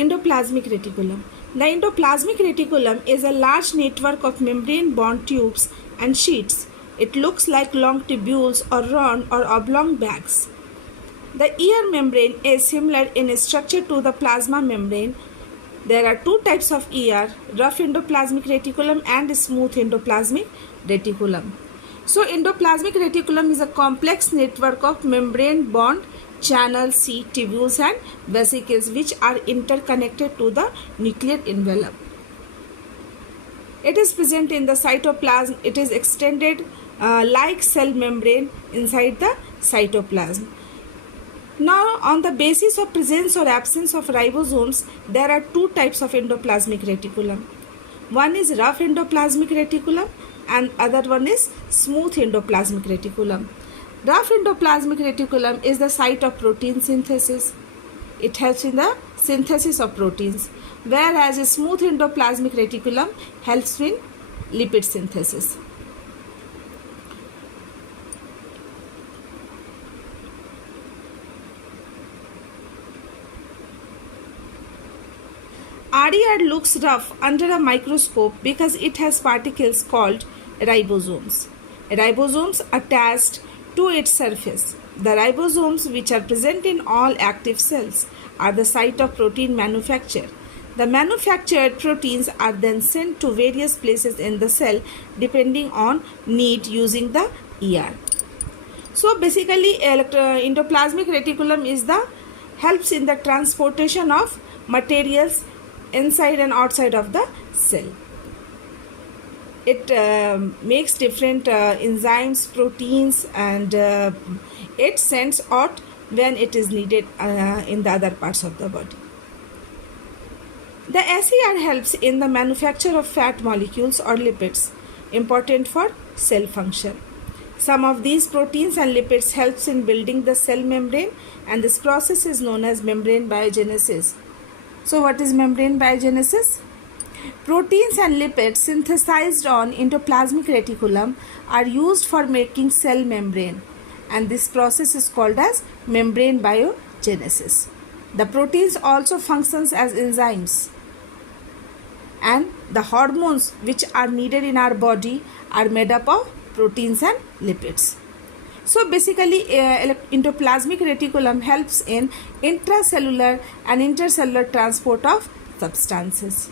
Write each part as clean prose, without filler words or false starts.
Endoplasmic reticulum. The endoplasmic reticulum is a large network of membrane-bound tubes and sheets. It looks like long tubules or round or oblong bags. The ear membrane is similar in structure to the plasma membrane. There are two types of ear, rough endoplasmic reticulum and smooth endoplasmic reticulum. So endoplasmic reticulum is a complex network of membrane-bound channels, sheet, tubules and vesicles which are interconnected to the nuclear envelope. It is present in the cytoplasm. It is extended like cell membrane inside the cytoplasm. Now, on the basis of presence or absence of ribosomes, there are two types of endoplasmic reticulum. One is rough endoplasmic reticulum and other one is smooth endoplasmic reticulum. Rough endoplasmic reticulum is the site of protein synthesis. It helps in the synthesis of proteins, whereas a smooth endoplasmic reticulum helps in lipid synthesis. RER looks rough under a microscope because it has particles called ribosomes. Ribosomes attached to its surface. The ribosomes, which are present in all active cells, are the site of protein manufacture. The manufactured proteins are then sent to various places in the cell depending on need using the ER. So basically, endoplasmic reticulum is the helps in the transportation of materials inside and outside of the cell. It makes different enzymes, proteins, and it sends out when it is needed in the other parts of the body. The SER helps in the manufacture of fat molecules or lipids, important for cell function. Some of these proteins and lipids helps in building the cell membrane, and this process is known as membrane biogenesis. So what is membrane biogenesis? Proteins and lipids synthesized on endoplasmic reticulum are used for making cell membrane, and this process is called as membrane biogenesis. The proteins also functions as enzymes, and the hormones which are needed in our body are made up of proteins and lipids. So basically, endoplasmic reticulum helps in intracellular and intercellular transport of substances.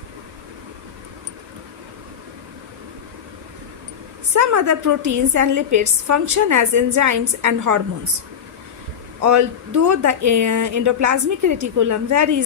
Some other proteins and lipids function as enzymes and hormones. Although the endoplasmic reticulum varies